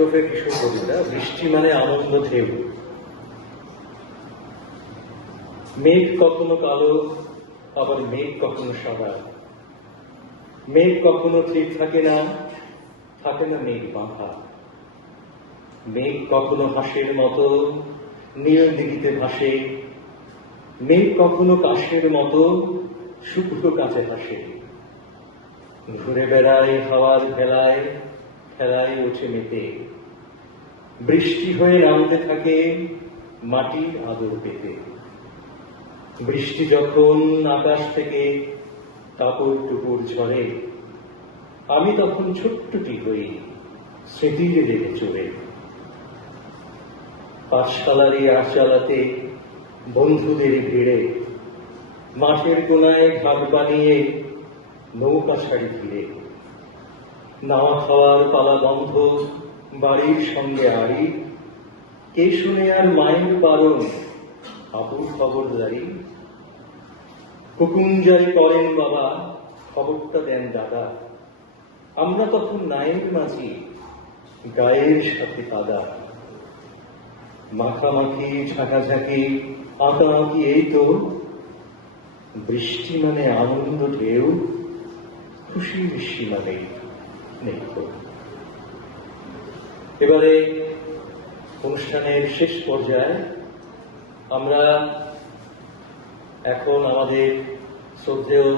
ওরফে কিশোর কবিতা বৃষ্টি মানে আনন্দ ঢেউ। মেঘ কখনো কালো, আবার মেঘ কখনো সাদা। মেঘ কখনো ঠিক থাকে না মেঘ বাঁধা। মেঘ কখনো হাঁসের মতো নীল দিঘিতে ভাসে, মেঘ কখনো কাশের মতো শুভ্র কাছে হাসে। ঘুরে বেড়ায় হাওয়ার খেলায়, খেলায় ওঠে মেতে, বৃষ্টি হয়ে নামতে থাকে মাটির আদর পেতে। বৃষ্টি যখন আকাশ থেকে কাপড় টুপুর ঝরে, আমি তখন ছোট্টটি হই স্মৃতির রেখে চড়ে। পাঠশালারই আশালাতে বন্ধুদের ভিড়ে, মাঠের কোনায় ঘাট বানিয়ে নৌকা ছাড়ি ঘিরে। নাওয়া খাওয়ার পালা বন্ধ, বাড়ির সঙ্গে আড়ি, কে শুনে আর মায়ের বারণ আপুর খবরদারি। হুকুম জারি করেন বাবা, খবরটা দেন দাদা, আমরা তখন নায়ের মাঝি গায়ের সাথে কাদা। মাখামাখি ঝাঁকাঝাঁকি আঁকাআঁকি, এই তো বৃষ্টি মানে আনন্দ ঢেউ, খুশির সীমানে নেই তো। এবারে অনুষ্ঠানের শেষ পর্যায়ে আমরা এখন আমাদের শ্রদ্ধেয়